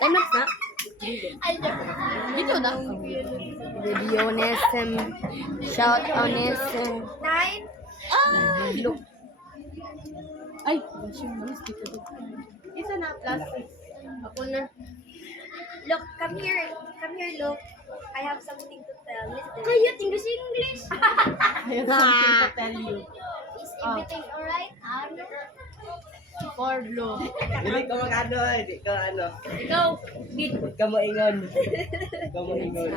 Time lapse na? Dito na. Video Onesem. Shout Onesem. 9. Look. Ay, isa na, plus 6. Ako na. Look, come here. Come here, look. I have something to tell. Listen. Kaya English English. I have something to tell you. Is everything alright? For blue. Hindi ka mag-ano, hindi ka ano. Ikaw, bit. Huwag ka maingon. Huwag ka maingon.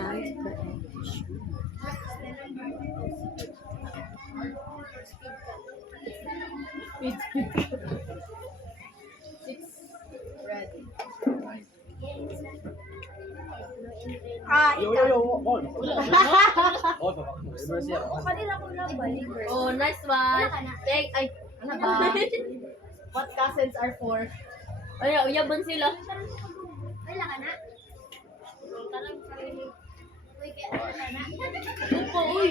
Speed. 6. Ready. Yo, on. On, reverse yan. Kanila ko lang balik. Oh, nice one. Thank, ay, Ano ba? What cousins are for? ay, uyaban sila. Wala ka na? Tarang sarili. Uy, kaya wala ka na? Upo, uy.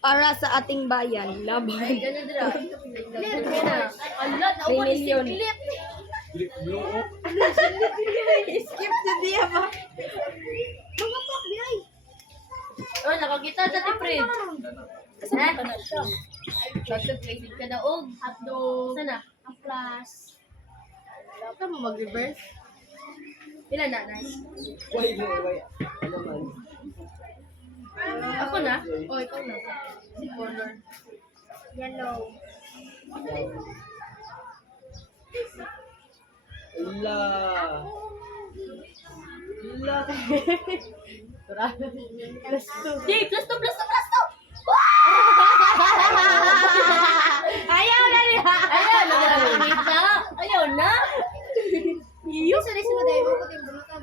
Para sa ating bayan, laban. Ay, ganun dira. Allah, May million. Blow up. Skip to dia ba? Mga pak, di ay. Oh, nakakita sa tiprid. Ha? Nagtag-placing ka na, og. Hotdog. Sana? Ang plus. Wala ka mo mag-reverse? Ilan na, nice? Wait. Ano man? Ako na? Oh, ikaw na. Si color. Yellow. Ala. Ala. Turado. Plus 2. Yay, plus 2, plus 2, plus 2! Ayaw na niya! Ayaw na, nakakita. Ayaw na. Yung sunod sunod ay mo puting bulutan.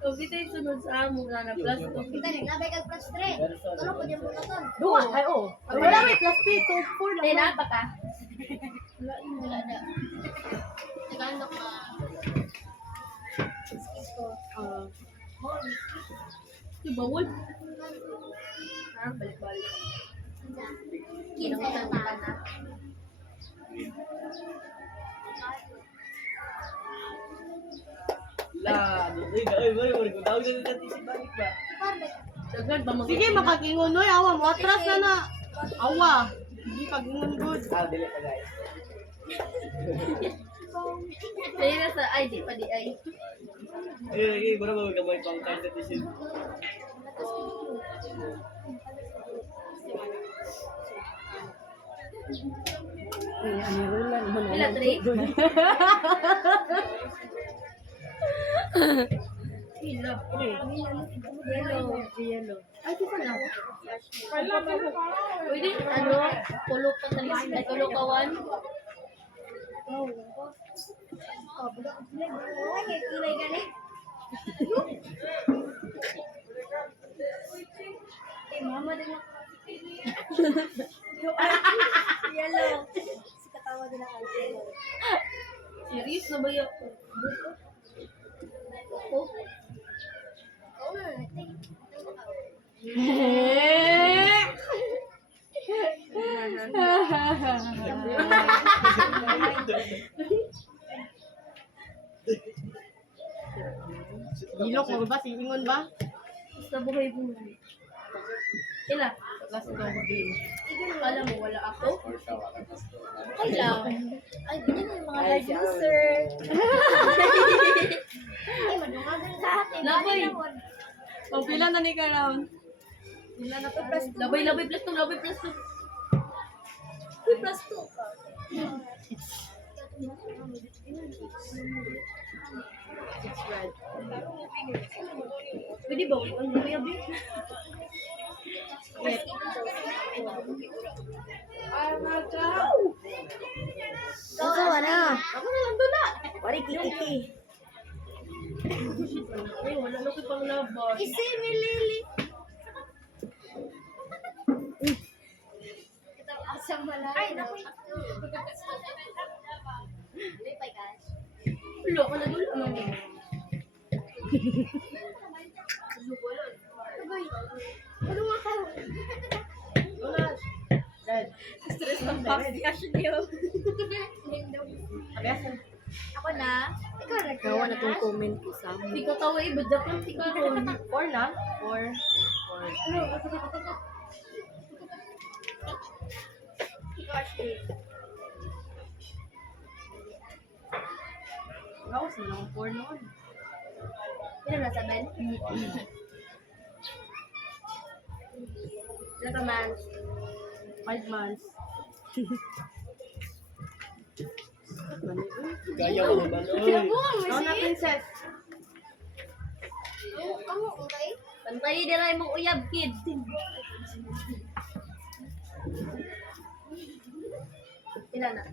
O, kita yung sunod sa amo na plus 2. Kita naglabay kag plus 3. Tulog ko yung bulutan. Dua. Ay, oh. Wala may plus 3. 2, 4 Ay, lang. napa ka? Wala na. Tagalog ka. Skip ko. Yung bawal. Ah, balik-balik. Kinsa na. La. Ay, bari. Kung tawag na natin si Balik ba? Dagad ba Sige, makagingon. Uy, awa mo. Atras na na. Awa. Hindi pagingon good. Dili pa guys. Kaya na sa ay, di pa di ay. Eh, bro, magkamay pang competition. Ila, 3? Ila. Yellow. Ay, di pa na. Pwede, ano, tulog ka sa list. Ay, tulog ka 1. Oh, budak budak. Ay, kilay gani. Eh, mama din ako. Yellow. Si katawa din ako. Yellow. Serious na ba yun? Oh, Oo nga, think. Ilok mo ba? Singingon ba? basta buhay-buhay. Ila, Last ko din. alam mo, wala ako. Okay lang. Ay, ganyan na yung mga hard user. Ay, madungagan sa atin. Labay. Pagpila na ni Karoon. Wala na to plus 2. Labay plus 2, labay plus 2. Plus 2 ka. It's red. Pwede ba? Ano ba yabi? Red. Ikaw, ano? Ako na lang doon na. Pari kiki. Ay, wala na ko pang labas. Isi, Milili. Ito, asang malaki. Ay, naku. Lipay ka. Ulo, ka na doon lang. Agoy. Ano nga ka? Wala. Red. stress ng discussion niyo. Ako na. Ikaw na. Gawa na tong comment ko sa Hindi ko tawa iba. Dapat si Karon. 4 na? 4. Ikaw, Ashley. Ako sa lang 4 noon. Ilan na, 7? Ilan ka man? 5 months. Kaya mo naman, oy. Pinabuhan mo Ako na, siya. princess. Ang okay? Pantay nila mong uyab, kid. Ilan na?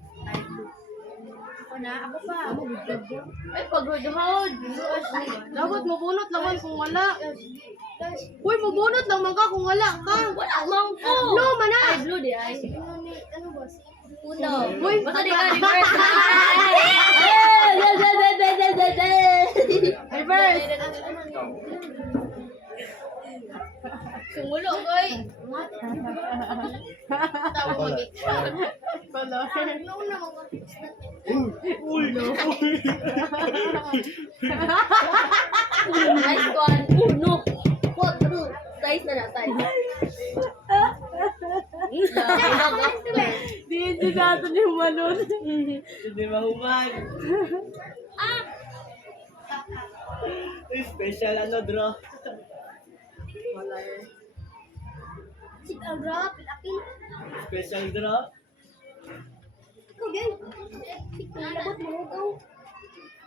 Ako na. Ako pa. Ay, pag-hod-hod. Dapat mabunot lang man kung wala. Uy, mabunot lang man ka kung wala ka. Wala mang ko. Blue man na. Ay, blue di ay. Ano ba? Uno. Uy, Basta di ka reverse. reverse. Sumulo, koy. Tawa mo, Vic. Color. Nauna mo ka. Uy, Nice one. Uno. Quatro. Size na na, size. Di natin yung malun. Hindi mahuman. Special ano, draw. Sig ang drop. Pilapil. Special draw. Ikaw, Gay. Sig ang labot mo. Ikaw.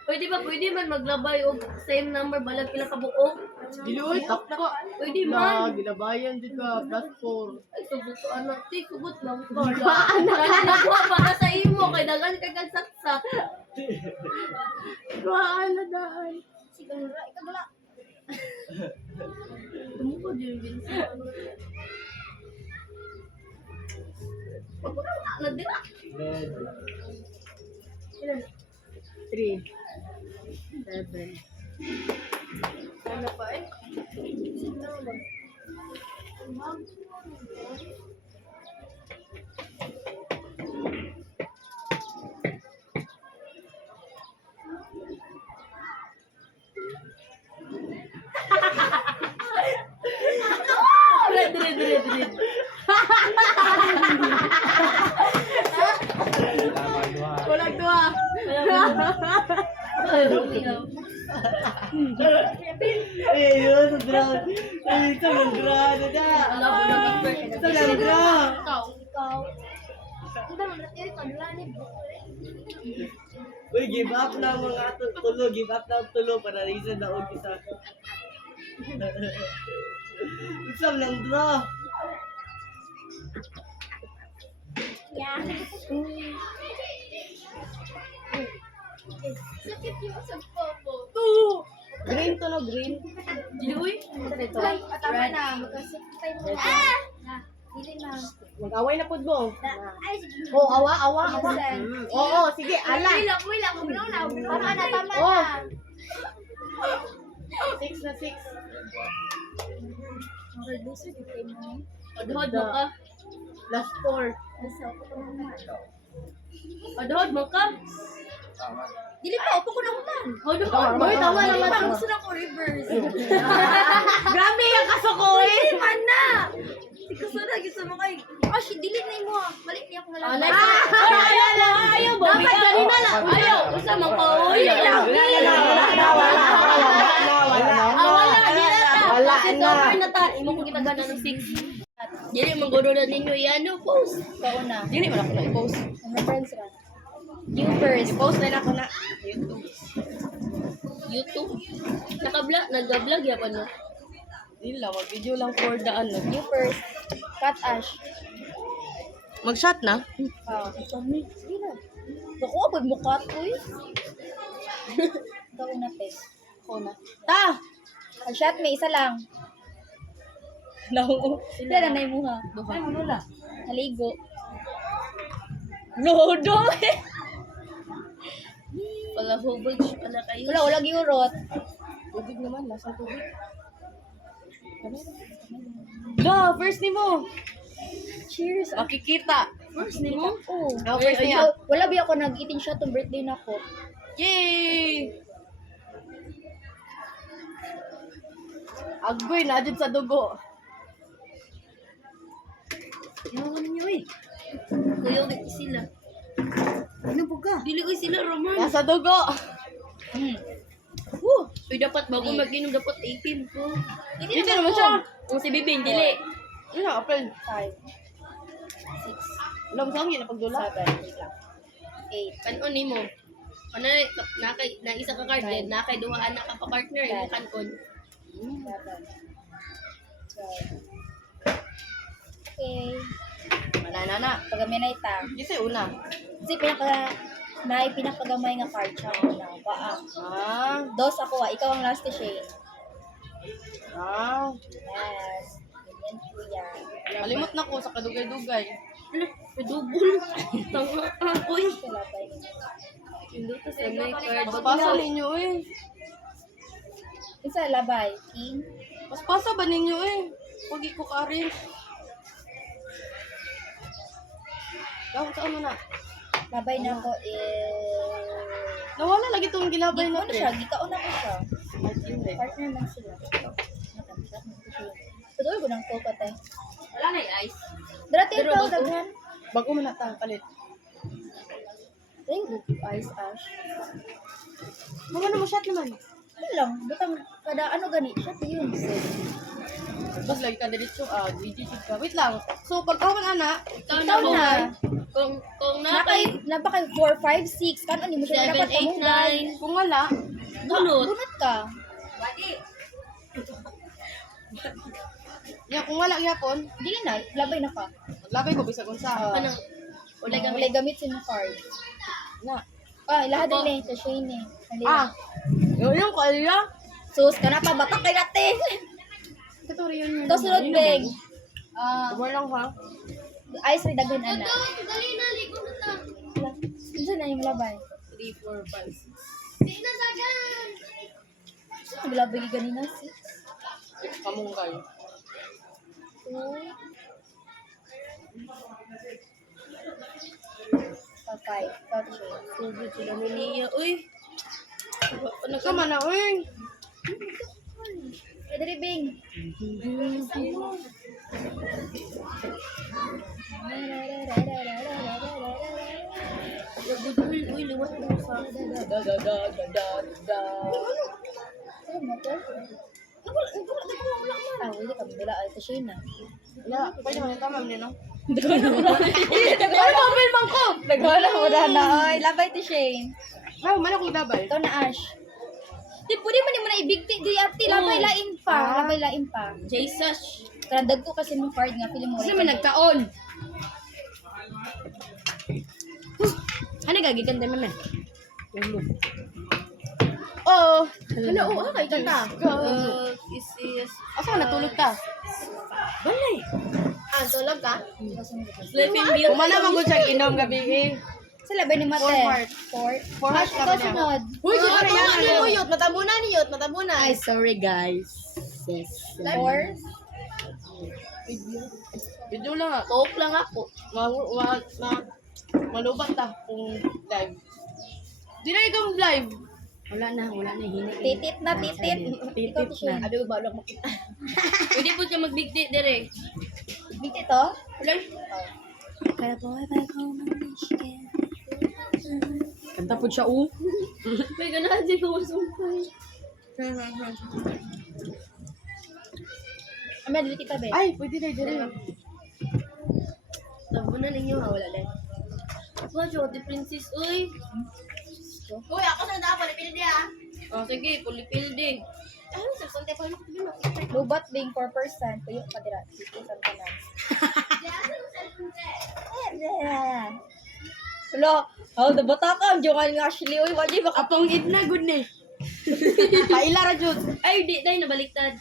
Pwede ba, pwede man maglabay o same number balag pila ka buok? Giluoy, takpa. Pwede Na, man. gilabayan di ka. Plus 4. Ay, sugot ko anak. Ti, sugot lang ko. Kaya nakuha para sa imo. Kay dagan ka kagsaksak. Kuhaan na daan. Sig ang drop. Ikaw, wala. Tumukod yung Vincent. Wag mo na nagdira. Red. 3. 7. Ano pa eh? Red, red, red, red. Walang tuwa. Eh, yun, sa draw. Eh, ito lang draw. Ano na? Alam mo na mag-birth. Ito lang draw. Ikaw. Ikaw. Ikaw, malatiri ka. Dulani. Uy, give up na ang mga tulo. Give up na ang tulo para reason na og isa. Ito lang draw. Yeah. Sakit yung sa popo. Green to no, green. Uy. Ay, tama na. Magkasakit tayo mo. Ah! Na. Dili na. Mag-away na po mo. Ay, sige. Oh, awa. Oo, sige, ala. Wala. Tama na. Tama Oh. na. 6 na 6. Adhod mo ka. Plus 4. Adhod mo ka. Dili pa. Upo ko na human. Uy, tama naman. Gusto na ko reverse. Grabe yung kasukoy. Man na. Gusto mo kay. Oh, shit. Dili na mo. Balik niya ako na lang. Ayaw ba? Dapat kanina na. Ayaw. Usa man ka. Uy. Wala Kasi cover na ta. Imo ko kita gana ng 6. Dili manggodo na ninyo yan. Post. Ikaw na. Dili man ako na i-post. Ano friends ra? You first. I-post na ako na. YouTube. Nag-vlog ya pa no? Dili lang, video lang for the ano. You first. Cut Ash. Mag-shot na? Sige na. Naku, abad mo cut ko eh. Ikaw na, Pes. Ako na. Ta! Ang shot may isa lang. Sila na na mo ha. Ay, manula. Naligo. Lodo eh. Pala hubog pala kayo. Wala giurot. Tubig naman, lasang tubig. Da, first ni mo. Cheers. Makikita. First ni mo? Oo. Okay, Wala, wala ba ako nag-eating siya tong birthday na ko. Yay! Agoy na dyan sa dugo. Yawan niyo eh. Kuya ulit sila. Ano po ka? Dili ko sila Roman. Nasa dugo. Uy, dapat bago mag-inom, dapat 18 ko. Hindi naman siya. Kung si Bibin, dili. Ano na, April? 5, 6, Alam sa akin, napagdula. 7, wait lang. 8, Kanon ni mo. Ano na isa ka card din, nakay duhaan na ka partner yung kanon. 11, 12. Okay. Manana. Pag may na ita. Kasi una. Kasi pinakagamay nga card siya. Una, paa. Ah. Dos ako ikaw ang last Shane. Ah. Yes. Ganyan po yan. Malimot na ko sa kadugay-dugay. Ano? Pedubol. Tanga ka, uy. Sila ba yun? Hindi ka sa may card. Paspasa ninyo eh. Isa labay. King. Paspasa ba ninyo eh? Huwag ko ka-arrange. Gawin ka ano na. Labay na ko Nawala lagi itong gilabay Gikaw na na siya. Gikaw na ko siya. Ay, hindi. Partner lang sila. Tuloy ko ng coke ate. Wala na yung ice. Dati Pero ito, bago- daghan. Bago mo na ta, palit. Thank you, Ice Ash. Mga na mo shot naman. Ano lang, butang kada ano gani, siya yun. Tapos lagi ka diretso, GG ka. Wait lang. So, pagkawan ana, Ikaw Ikaw na. na. Kung Nakay, napakay 4, 5, 6. Kano ni mo siya 7, dapat 8, kamugay. 9. kung wala, Bunot. Bunot ka. kung wala yapon, Hindi na, labay na ka. labay ko bisag unsa. Ano? Wala kami. Wala gamit sa mga card. Na. Lahat din eh, sa Shane eh. Hindi Ah. Yung kaya. Sus, ka na pa, batak kay natin. Ito rin yun. Ito sunod, Beng. Kumar lang ha. Ice rin daghan ana. Dali na, ligo na ta. Ano na yung labay? 3, 4, 5, 6. Naglabay ganina, 6. Kamungkay. 2. 5. Ikaw to Shane. Subit sila ni Nia. Uy. Ano ka Sama na, uy. Pwede rin, Beng. Uy, liwat mo sa Ano mo to? Wala ka. Wala ito Shane na. Wala, pwede mo yung tama mo no? Ano mo filmang ko? Nagwala mo na. Oy, labay to Shane. Ah, man akong dabay. Ito na Ash. Di, pwede mo na ibigti. Di, ati, labay lain pa. Labay lain pa. Jesus. Karandag ko kasi ng card nga. Pili mo Kasi may nagkaon. Ano gagigan tayo man? Oo. Hello, oo, kay kanta. Isis. Asa ka natulog ka? Balay. Tulog ka? Sleeping Beauty. Kumana mo siya inom gabi eh. Sila ba ni Mate? 4 part. 4? 4 hearts Ikaw ka ba niya? sunod. Uy, Yut. Matabunan ni Yut. Matabunan. Ay, sorry guys. Yes. 4? Video lang ah. Coke lang ako. Malubat ta kung live. Di na ikaw live. Wala na hini. Titit na, titit. Ikaw to Shane. Abi ko ba lang makita. Pwede po siya magbigti dire. Bitit to? Wala. Kaya po ay ko Kanta po siya May ganahan din ko masumpay. Amel, dito kita, be. Ay, pwede na dyan. Tabunan ninyo ha. Wala lang. Wow, Jody Princess. Uy. Uy, ako sa dapat. Pildi ha. Oh, sige. Pulipildi. Ano sa sante pa mo? Lubat being 4%. Puyo ka dira. Titit ang kanan. Hello. Oh, nabata ka. Diyo ka nga actually. Uy, wadi baka Apong idna, good ne. Paila ra jud. Ay, di. Dahil nabaliktad.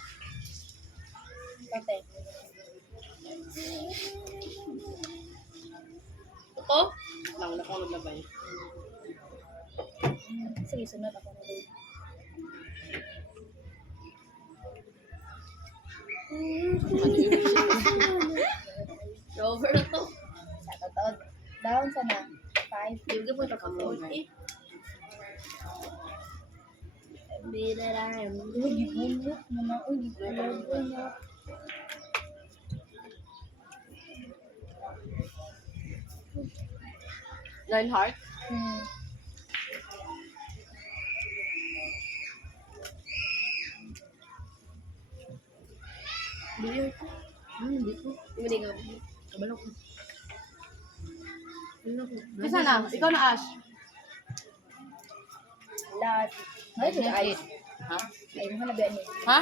Kate. Ito? Lang na ko naglabay. Sige, sunod ako na din. Over na to. Sa totoo. Round sana. 5. Hindi po ito kamo. Bidarayan. Uy, gibulot mo na. Uy, gibulot mo na. Lionheart. Hmm. Bili ko. Hindi ko. Hindi nga. Kabalo ko. Isa na. Ikaw na, Ash. Last. Ay, ito ay. Ha? Ay, mo na ba ni? Ha?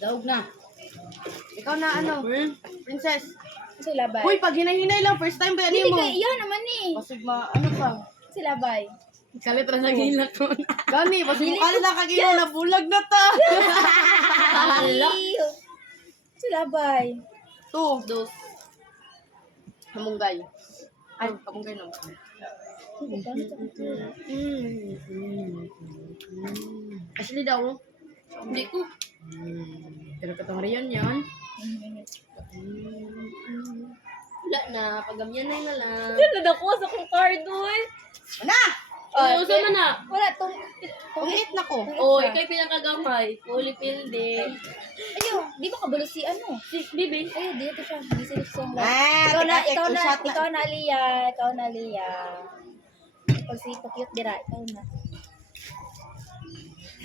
Daog na. Ikaw na, ano? Princess. Kasi labay. Uy, pag hinay-hinay lang, first time ba yan Dili mo? kay iyon naman ni. Basig ano pa? Kasi labay. Kalit ra sa gilat ko. Gani, basig mo kalit na kagino na bulag na ta. Ay. Kasi labay. 2. Dos. Hamunggay. Ay, hamunggay no. Ashley daw. Hindi ko. Pero katong riyan yan. Wala na. Pagamyan na lang. Nadakuha sa kong card, uy. Ana! Oo, sama na. Wala, tong... Ulit na ko. Oo, ikay pinakagamay. Fully filled eh. Ayun, di ba kabalo si ano? Si Bibi. Ayun, dito siya. Hindi sila song lang. Ah, Ikaw na, Lia. Ikaw na, Lia. Pag si cute dira, ikaw na.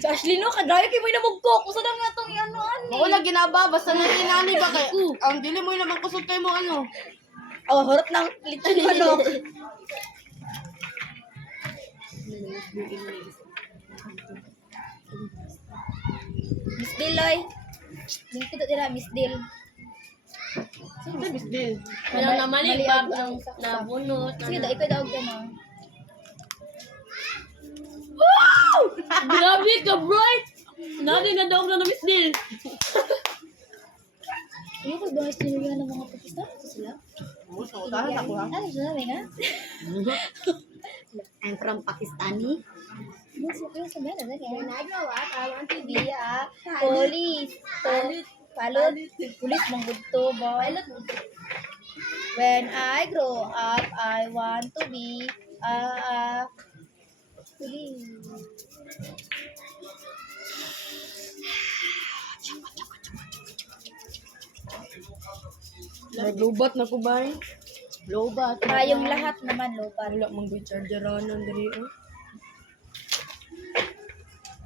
So, Ashley, no, kadrayo kayo mo inamugkok. Kusa lang nga itong ano-ano. Ako lang ginaba, basta na inani ba kay... Ang dili mo yung naman kusog kayo mo ano. Oh, harap ng lechon manok. Miss Diloy. Lingkod na dira, Miss Dil. Sino Miss Bill? Walang namali. Mali Bag ang- ang nabunot. Sige, daw, ikaw daw ka na. Grabe ka, bright! Nadi na daw na Miss Dil. Ayun ko ba sinurihan ng mga Pakistan? Ito sila? Oo, sa utahan ako ha. Ano sila, may nga? I'm from Pakistani. Yung sa mga, ano kaya? Nagawa, tawang TV, Police. Palot. Police, manggugto ba? When I grow up, I want to be police. Naglubat na ko ba eh? Lobat. Tayong lahat naman, lobat. Wala mong good chargeran ng diri oh.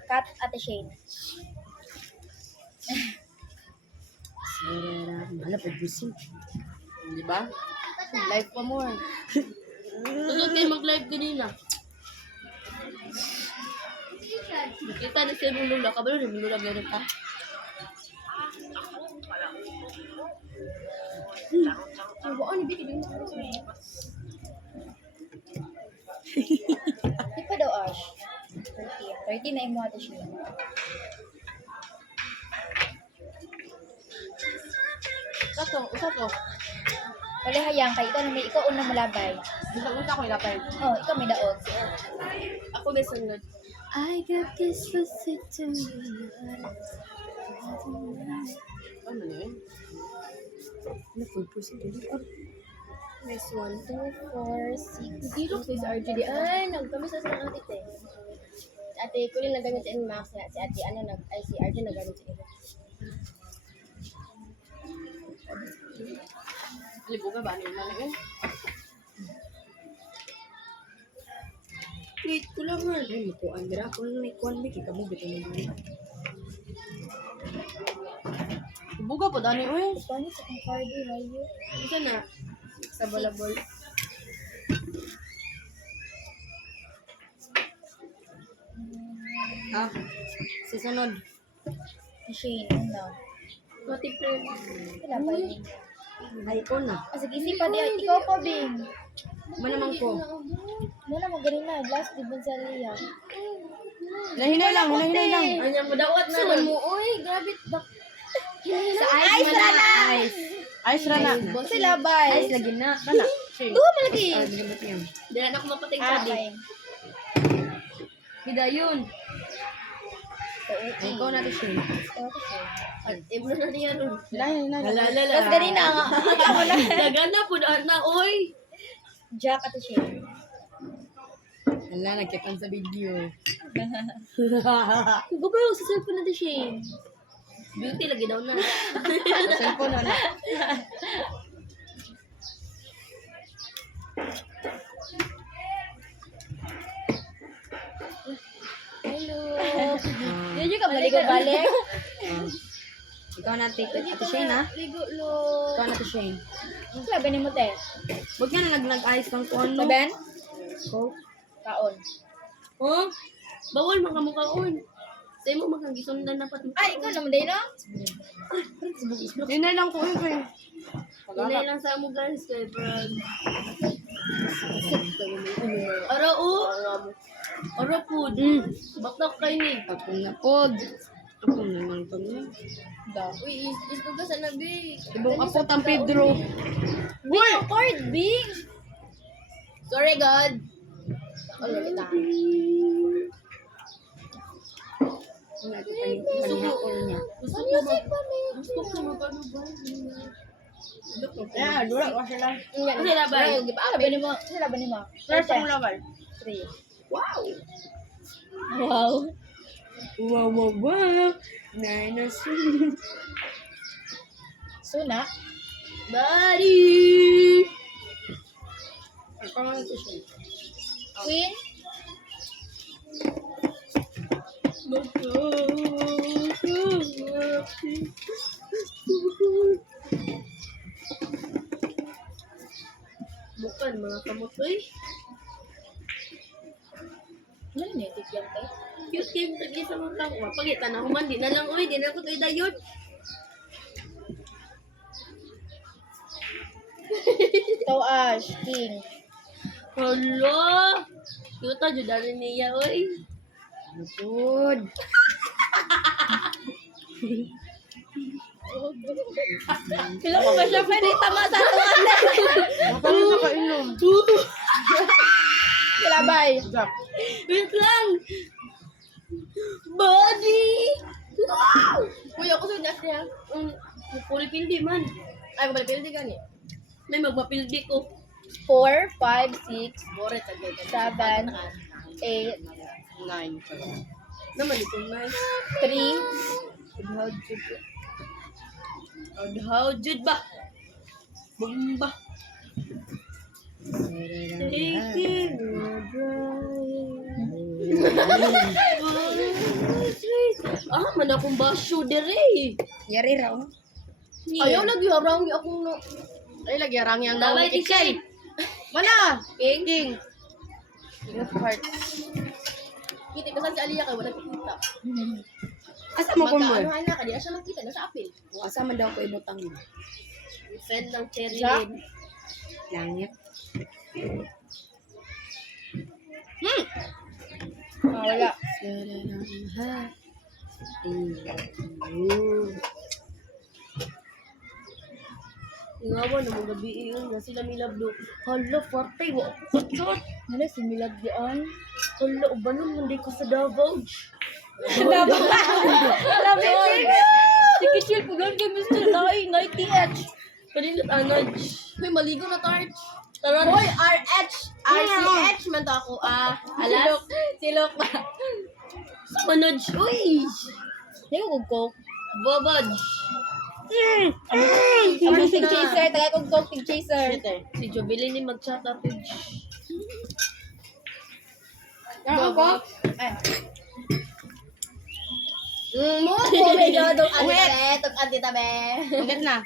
Cut at the shade. Wala pa busy. Di ba? Live pa mo eh. Tulog kayo mag-live ganina. Nakita na siya nung lula. Kabalo na lula gano'n ka. Di pa daw, Ash. 30. 30 na imo ata siya. Usa to. Wala hayang kay ikaw una malabay. Usa ko ilapay. Oh, ikaw may daog. Ako may sunod. I got this pussy to Ano na yun? Next one, 2, 4, 6. Zero is RGD. Ay, nagkamis na sa mga ate te. Ate, kunin na gamit si Max na si ate, si RJ na gamit si Eva. Libo ka ba? Ano na yun? Wait, ko lang nga. Ay, makuan. Dira ako lang may kuan. May kika mo, bitin mo. Buga po dani oy. Paano sa kong card rayo? Isa na. Sa balabol. Ah. Susunod. Shane, ano? Multiplayer. Wala ba yun? Ay ko na. Sige, isipan niya. Ikaw pa, Bing. Manamang ko. Wala mo ganun na. Last, di ba sa Lia? Nahinay lang, nahinay lang. Anya mo dawat na. Suman mo, uy. Grabe. Sa ice man na. Ice. Ice ra na. Sila, bay. Ice lagi na. Tala. Duha malaki. Dila na ako mapating Ah, sabi. okay. Hida yun. Ay ko na to siya. At ibro na niya nun. Hinay, hinay. Halalala. Tapos ganina nga. Dagan na po na, oy. Jack at Shane. Wala, nagkipan sa video. Gubayo sa cellphone natin siya. Beauty lagi daw na. Sa cellphone na. Hello. Hindi ka maligo balik. Ikaw na, Ate Shane, ha? Ligo lo. Ikaw na, Ate Shane. Sabi ni mo, te. Huwag ka na nag-ayos kang kung ano. Saben? Go. Kaon. Oh, bawal mga mukhaon. Sa imo makagisundan dapat. Ay, ikaw naman din, no? Dinner lang ko yun kayo. Inay lang sa mo guys kay Brad. Ara o. Ara food. Baknak kay ni. Ako na pod. Ako naman pa niya. Uy, is ko sa nabi. Ibang ako tang Pedro. Uy! Cord, Bing! Sorry God. Ano kita? Panihakol niya. Gusto ko magano ba? Yeah, dula ko sila. Kasi labay. Sabi ni mo. Sabi ni mo. First ang labay. 3. Wow. Wow. Wow, wow, wow. Nice. Suna. Buddy. Ako nga ito siya. Queen. Bukan mga kamotoy. Ano yun eh? Tigyan te? Cute game tagi sa mga kapwa. Pagitan na human, di na lang, uy, di na ko to'y dayon. Ito, Ash. King. Hala! Cute ta, judarin niya, uy. Good. Kailan ko ba siya pwede tama sa tuwan? Makalit sa kainom. Kilabay. Jack. Wait lang! Buddy! Wow! Uy, ako sa dash niya. Pulipildi man. Ay, pulipildi gani. May magpapildi ko. 4, 5, 6, Bore, tagay ka. 7, 8, 9. Naman ito, nice. 3, How Jude ba? Bumba. Taking a drive. Man akong basyo dere. Yari raw. Ayaw lagi harangi akong no. Ay, lagi arang yang Labay daw. tikay. Mana? King. King. King of Hearts. Kita kasan si Aliyah kay wala kita. Asa mo ko mo? Magkaano na kadi siya makita na sa apil. Asa man daw ko ibutang mo. Friend ng Cherry Jack? Lane. Langit. wala. Ingawan na mga gabi yun na sila milabdo. Hala, partay, wa ako katsot. Ano si Milad diyan? Hala, ubanon, hindi ko sa Davao. Sabi ko. Sige, chill, pugan kay Mr. Lai, 90H. Panilit, anod. May maligo na torch. Taran. Hoy, RH, RCH man to ako. Alas. Silok ba? Sa manod, uy. Hindi ko kugkok. Bobod. Ang tig chaser. Taga kugkok tig chaser. Si Jovelyn ni mag-chat up. Ano ko? Mo ko medyo dong ante tong ante tabe. Ugat na.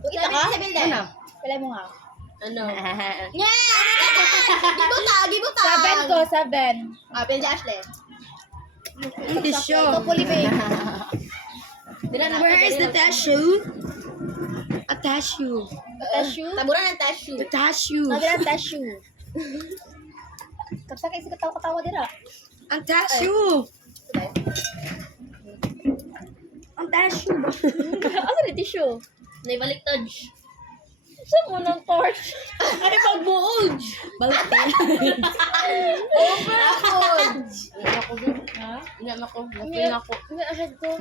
Kita ka? Ano? Pala mo nga. Ano? Nya! Gibuta! 7 ko, 7. Apel di Ashley. The show. Ito pulibig. Where is the tissue? A tissue. Tashu? Taburan ng tashu. The tissue. Sabi ng tashu. Kapsakay sa katawa-katawa dira. Ang tissue. Ang tissue ba? Asa ni tissue? Naibaliktad. Sa mo ng torch. Ano pagbuod? Baliktad. Overfood. Hindi ako dun. Ha? Hindi ako. Nafeel ako. Hindi ahead ko.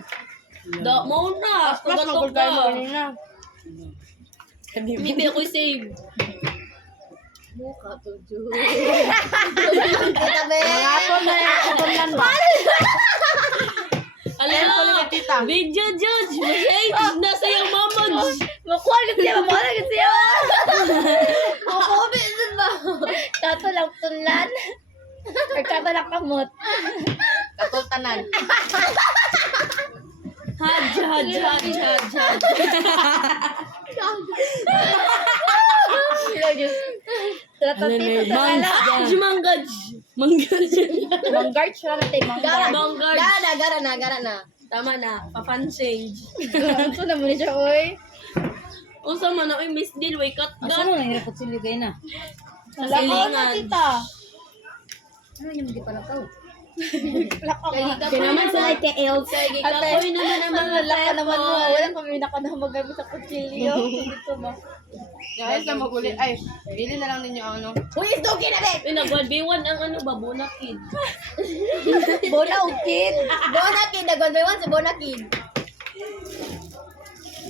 Da, mo na. Mas magul Pagatok tayo mo ka. kanina. Hindi ako save. Mukha to, Diyos. Tita Be. Mangatod na yung kutulan ba? Ayan pala ni tita. Video judge! Masaya na sa'yo, mama! Makuha ka siya, makuha ka siya. Makuha ba? Kato lang tunlan. Or kato lang kamot. Katultanan. Hadj, hadj, hadj, hadj, hadj. Hello, Diyos. Tratatito sa kala. Hadj, manggaj. Manggaj. Manggard siya natin, manggard. Manggaj. Gara na. Tama na, papansing. Ito na muna siya, oy. Unsa man na, Miss Dil, wake up Asa God. mo nang hirapot silugay na? Sa Lakaw na, silingan. tita. Ano yung hindi pa lakaw? Lakaw ka. Kinaman sa kay Els. Sige, kapoy naman ang mga Laka naman mo. telepon. Wala kami nakamagamit sa kutsilyo. Dito ba? Guys, na maguli. Ay, bili na lang ninyo ang ano. Uy, is dogi na, be! Uy, nag-1v1 ang ano ba, Bona Kid. Bona o kid? Bona Kid, nag-1 sa Bona Kid.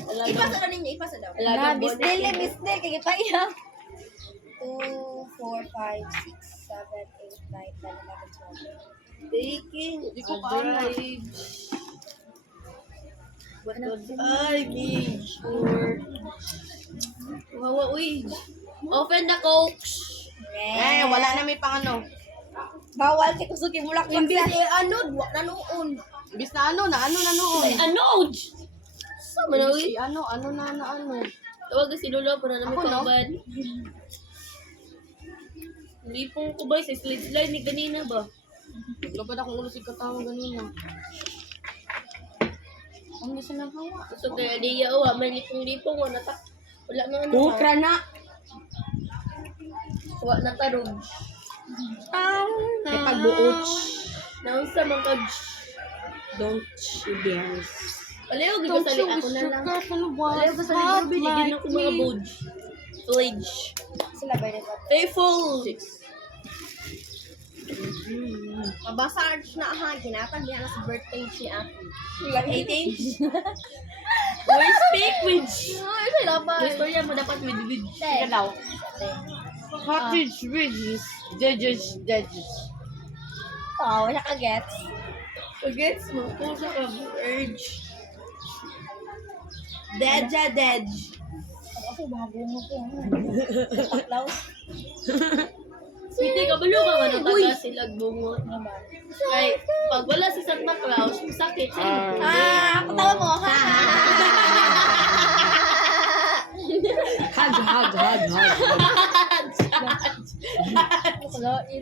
Ipasa na ninyo, ipasa daw. Na, bisdil eh, bisdil. Kaya pa iya. 2, 4, 5, 6, 7, 8, 9, 10, 11, 12. Taking Hindi ko kaalam. Ay, Gage. Wawa, uy. Open the cokes. Eh, wala na may pang ano. Bawal kay kusuki mulak Hindi lang si ano, nanoon. Imbis na ano noon. Ay, ano? Sama na, uy. Si ano na ano. Tawag si Lolo para namin Ako, no? pangban. Hindi pong kubay sa slide ni kanina ba? Lupad akong ulo si katawa ganina. Ang gusto na hawa. So kaya diya, may lipong-lipong, wala na ano. Bukra na. Wala na tarog. Ay pagbuot. Naunsa man ka. Don't you dare. Aliw, gito sa ako na lang. Aliw ko sa libo, binigyan ako mga bodge. Pledge. Sila ba rin? Faithful. Mabasarge na ha. Ginatag niya na sa birthday siya. Sila 18. We speak with. Ay, sila ba? Istorya mo dapat with. Sige daw. Cottage ridges. Judges. Oh, wala ka gets. Forgets mo kung sa urge. Deja. Ako, mga bungo ko. Paklaw. Hindi ka balo ka ano taga sila bungot. Kay pag wala si Santa Claus, sakit sa imo. Katawa mo. Ha? Hug. Kuloin.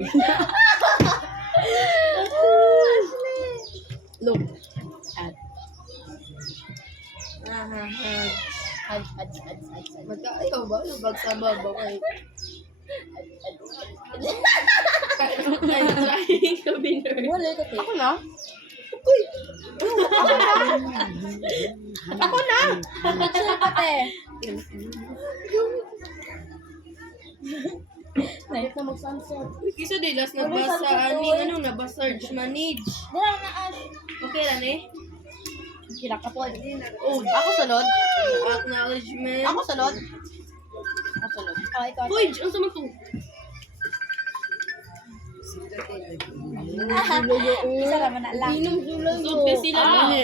Look at. Had. Magkaayaw ba? Lubag sa babaway. I'm trying to be nerd. Wala ka te. Ako na? Sila pa te. Kahit na mag-sunset. Kisa di last nabasa ani ano nabasa manage. Dala na Ash. Okay lang eh. Kinakapod. Oh, Ako sunod. acknowledgement. Ako sunod. Oh, ikaw. Uy, ano sa man to? Isa naman na lang. So, sila ni.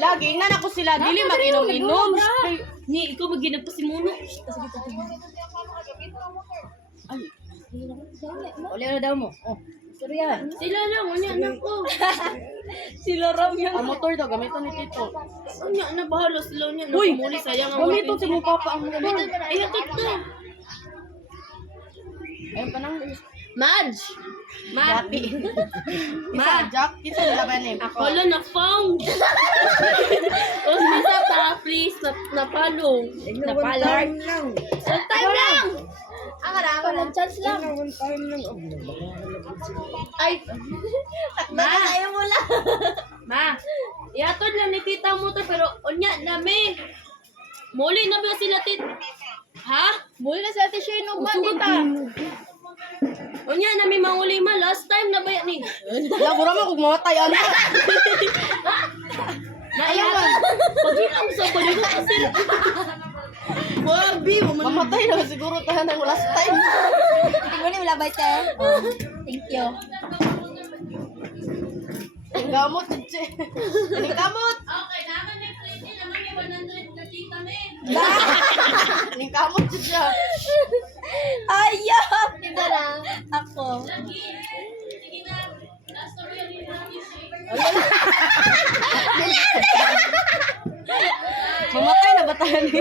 Lagi, ingnan ako sila. Dili mag-inom-inom. Ni, ikaw maginag pa si Muno. Uli na daw mo. Oh. Sorry yan. Sila lang, unya na ko. Sila raw yan. Ang motor daw, gamitan ni Tito. Unya na bahala sila unya. Uy! Nakamuli sayang ang Gamito si mo papa ang Ay, hatod to. Ayun pa nang. Madge! Dati. Ma! Jack, kita nila ba ni? Wala na found! O sa pa, please, napalong. Napalard. One time lang! Ang walang chance lang. Ay, Ma! Tayo mo lang. ma! Ihatod lang ni tita mo to, pero unya nami. Muli na ba sila tit? Ha? Muli na sa ate Shane ng Usugod tita. Unya nami manguli ma, last time na ba yan ni? Lagura mo kung mamatay ano. Ayaw man! Pag-ilang sa paligot sila. Wabi, Mamatay na siguro tayo ng last time. Hindi mo wala ba ito? Thank you. Ang gamot, Che. Ang gamot. Okay, naman next lady naman may 100 na kita me. Ang gamot, siya. Ayaw! Ito lang. Ako. Sige na. Last story yung hinamis eh. Mamatay na ba tayo ni?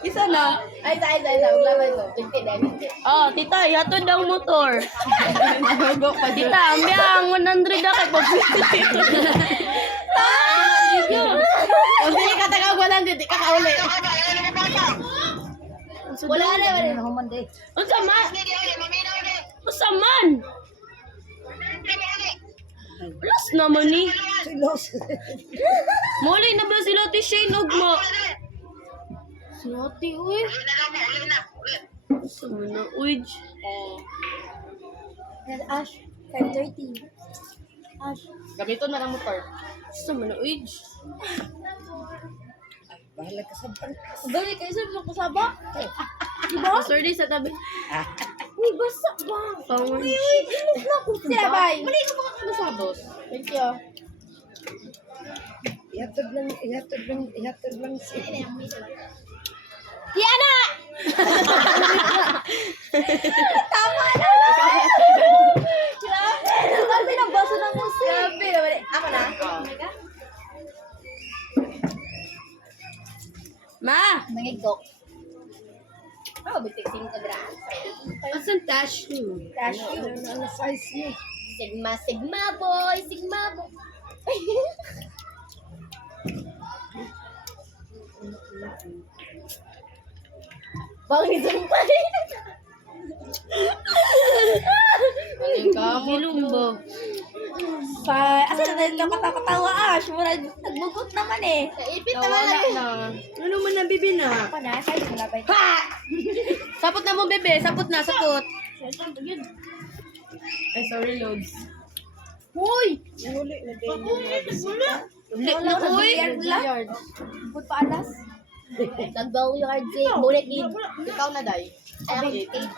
Isa na. Ay, isa. Maglaban ko. 50 na. Oh, tita, yatod ang motor. Tita, ambiang 100 na kay Bob. Kung hindi ka taga 100, di ka kauli. Wala na. Unsa man? Unsa man? Plus naman ni. Mulay na ba sila ti Shane ug mo? Sinati, uy. Sama na, uy. Ash, 5:30. Ash. Gamiton na ng motor. Sama na, uy. Gali kayo sa kusaba? Diba? Sorry sa tabi. Uy, basa ba? Pangon. Sila bay. Mali ko mga kanasados. Thank you. Ihatod lang siya. Diana! Tama na! Grabe! Grabe na baso ng musik. Grabe. Ako na. Ma! Nangigok. Ako, bitik 5 grams. Asan cashew? Cashew. Ano size niya? Sigma boy. Bangizong pa rin. Ang kamot mo. Asa na tayo katawa Ash? Mura, nagbugot naman eh. Ipit na Nawala lang. na. Ano man ang bibi na? Ako na, siya yung labay. Sapot na mo, bebe. Sapot na, sapot. Ay, sorry, Lods. Hoy! Nahuli na din yung mga bisita. Ulit Wala na, ka uy. billiard. Bukod pa alas. Nagbaw yung hard cake. Bulit din. Ikaw na, Day.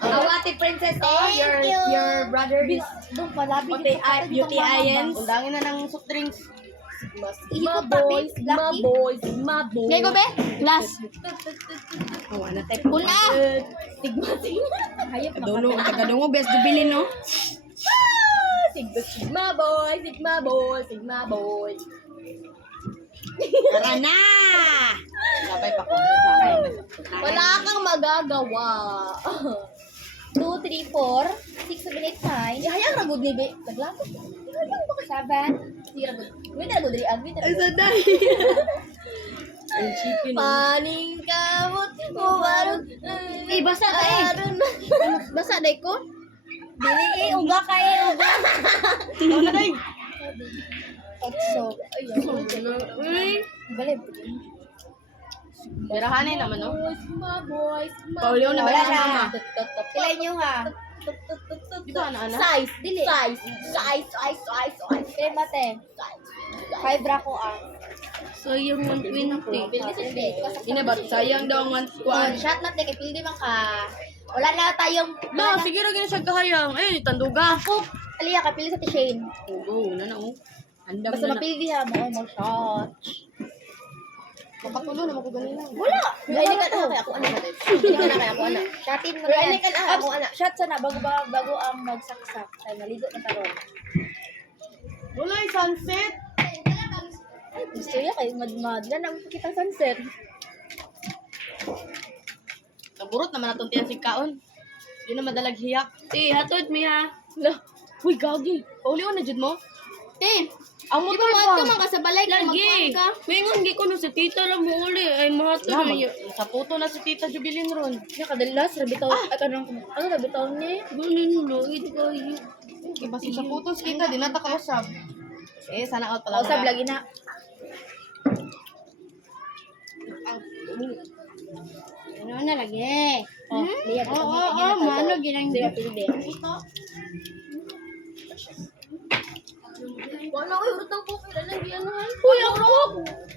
Awati princess, oh, your brother is doon pala. UTIN. Undangin na ng soft drinks. Ikot pa, babe. Lucky. Sigma boy. Ngayon ko, be? Glass. Awa na tayo. Una! Hayop na Kadulong, tagadungo, best dubilin, no? Sigma boy. Tara na! Sabay pa ko. Wala kang magagawa. 2, 3, 4, 6, 7, 8, 9. Hayang ragod ni Be. Naglapot. 7. Di ragod. May ragod rin. Agwi Ay, sa Day. Ang chicken. Paning kamot. Uwarog. Eh, basa ka eh. Basa day ko? Dili eh, uga ka eh, uga. Ikaw na, Day. Exo. Uy. Balik. Birahanin naman, no? Sigma boy. Paulio na ba Wala yung na. mama? Kilay niyo ha. Di ba, ana? Size. Dili. Size. Kilay mate. 5 rako ah. So, yung 120. Ina ba, sayang daw ang Shot natin, kay pildi man ka. Wala na tayong... Ma, sige na gina siya kahayang. Ay, tanduga. Aliya, kapili sa T-Shane. Oo, na na, oh. Handa mo Basta na na. mapili ha, mo shot. Mapatulo na ko ganina. Wala! Ay, ni kan ako ana. Ako ana. Shotin mo Pero na ano yan. kan ako ana. Shot sana, bago ang magsaksak. Ay, maligo na taron. Wala yung sunset. Ay, gusto niya kayo madmadla na kita sunset. Naburot naman natong tiyan si Kaon. Yun na madalag hiyak. Hatod mi ha. Uy, gagi. Pauli na jud mo. Ang motor Ka ba? man ka sa balay ka, magkuhan ka. Mingon gi ko no si tita ra mo uli ay mahatod na niya. Sa puto na si tita Jubilin ron. Siya kadalas, rabitaw. Ay, kanang, ano rabitaw niya? Gunin lo, ito kayo. Iba sa putos kita, di nata kausap. Eh, sana out pala. Usab lagi na. Ano na lagi? Oh, liya ko mano ginang dira pilde. Wala ko, urot ng cook. Ilan ang giyanuhan? Huy, ang cook!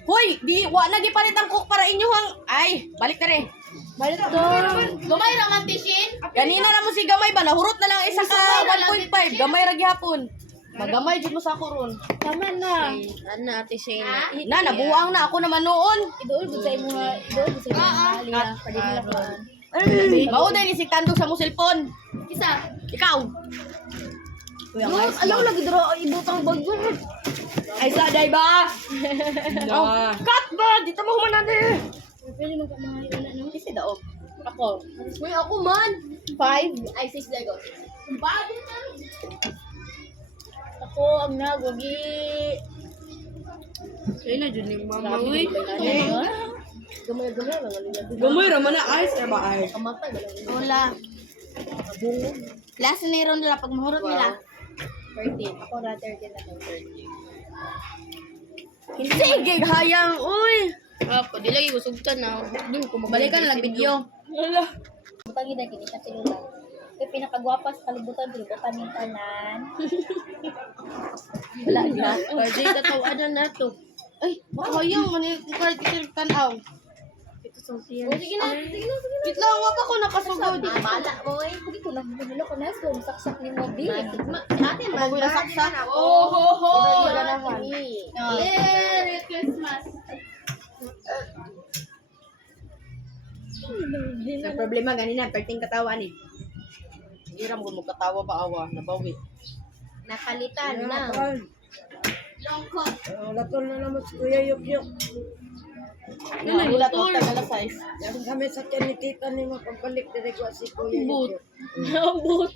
Hoy, di, wa na gipalit ang cook para inyo hang... Ay, balik na rin. Balik to. Gamay raman, Tishin. Ganina na mo si Gamay ba? Nahurot na lang isa ka 1.5. Gamay ra gihapon. Magamay jud mo sa ako ron. Tama na. Ano, Ate Shayna? Na, nabuang na ako naman noon. Idool gud sa imo nga. Idool gud sa imo nga. Liya. Pwede nila ko. Mao din si Tando sa mo cellphone. Isa. Ikaw. No, alaw lagi dira ibutang bagyo. Ay sa day ba? Oh, cut ba? Dito mo human natin. Pwede mo ka mga ina no. Kasi daog. Ako. Uy, ako man. 5. Ay, 6 na go. Bado na. Ako ang nagwagi. Ay na jud ni mama Uy. Gamay-gamay, mga linya. Gamay ra man na ice ra ba ice? Kamatay, mga linya. Wala. Last ni ron nila pag mahurot nila. 13. Ako na 13 na 13. Sige, hayang uy. Ako, di lagi gusugtan na. Doon ko Balikan na lang video. Wala. Butang ina kini sa tinulang. Kay pinakagwapa sa kalibutan kalibutan ng tanan. Wala na. Pwede tatawanan na to. Ay, hayang man yung card kitir tanaw. Sige na, sige na, sige na. Wait lang, wag ako nakasugod. Bala mo eh. Hindi ko lang manalo ko na so saksak ni mo bi. Ate, Ako na saksak. Oh, ho, ho. Wala naman. Merry Christmas. Ang problema ganina, perting katawan eh. Hiram ko magkatawa ba awa, nabawi. Nakalitan na. Lato na naman si Kuya Yukyuk. Yun ang ulat mo tagala size. Yan kami sa tiyan ni mo pagbalik direko si Kuya Yukyuk. Nabot.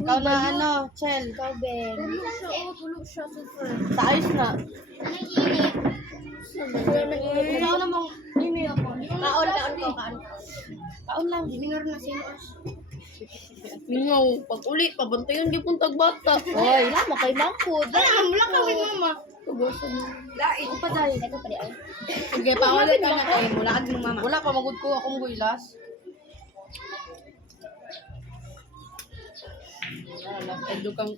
Ikaw na ano, Chel. Ikaw ben. Tulog siya, super. Sa ayos na. Ikaw na mong Kaon, kaon ko, kaon. kaon lang, giningar na sino. Mingaw, pag uli, pabantayan di pong tagbata. Oy, lama kay mangkod. Wala kami, mama. Lain pa dai. Ito pa di ay. Sige, pawala ka na kayo. Mula ka ng mama. Wala pa, magod ko akong guilas. Wala, edo kang...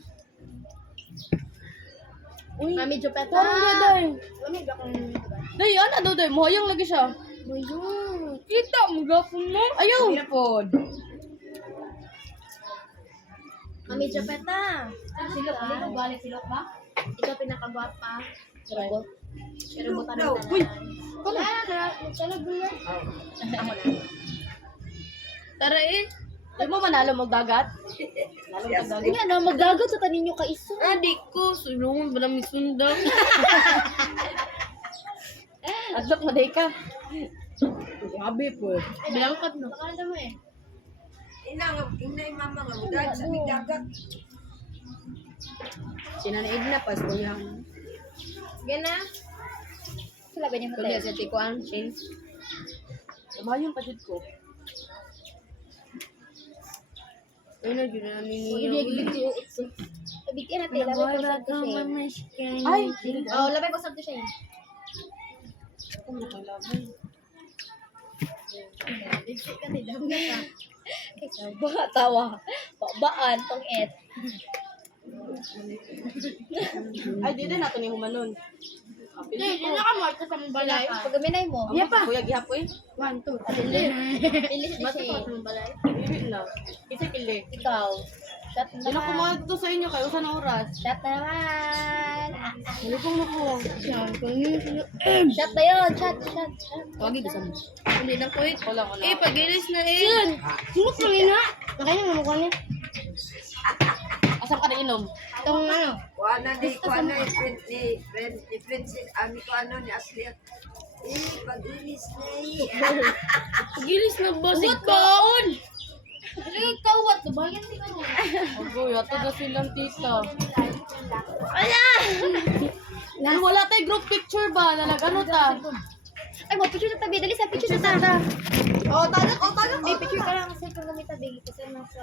Uy, Mami Jupeta. Parang na, day. lamig akong Day, ano daw, day? Mohayang lagi siya. Ayun. Kita, magapon mo. Ayaw. Hirapod. Mami Jupeta. Silok, silok balik silok ba? Ikaw pinakagwapa. Robot. Pero buta ng tanan. Uy. Wala na, nagsalog na. Tara eh. Ay mo manalo magdagat? Lalo magdagat. Nga na magdagat sa tanin nyo ka isa. Adik ko, sulungan ba namin sundang? Adlok maday ka. Sabi po. Bilangkat no. Bakanda mo eh. Ina mama nga mudag sa dagat. Sinanaid na pas ko yung... Gana. Sila ba niya Kaya matay? sa tikuan, change. Lumayon pa dito ko. Ay, na yun namin Hindi niyo. video ito. Bigyan natin labay ko sa siya. Ay! Oh, labay ko sa siya. Kaysa ba tawa. Baan tong et. Ay, di din nato ni humanon. Hindi, hindi na ka marka sa mong balay. Pagaminay mo. Iya pa. Kuya gihapoy. 1, 2. Pili Pili si sa siya. mong balay. Dili na. Isa pili. Ikaw. Shot na Di na ko naman. mga dito sa inyo kayo sa na oras. Shot na naman. Nalipong na ko. Shot na yun. Shot, shot, shot. Tawagi ko sa mo. Hindi na ko eh. Wala ko na. Eh, pag-ilis na eh. Sumot lang yun ha. Nakaya na mukha niya. Asam ka na inom? Itong ano. Kuana ni friend si ami ko ano ni Asliat. Pag-inis na Pag-ilis na ba? Sigbaon! Ay, kawat. Bayan si ka mo. Ogo, yato na silang tita. Ala! Ay, wala tayo group picture ba? Nalagano ta? Ay, mo picture sa tabi. Dali sa picture sa tabi. Oh, tagak, oh, tagak. Ay, picture ka lang kasi kung gamit tabi. Kasi nasa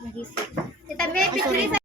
nagisip. Sa tabi, picture sa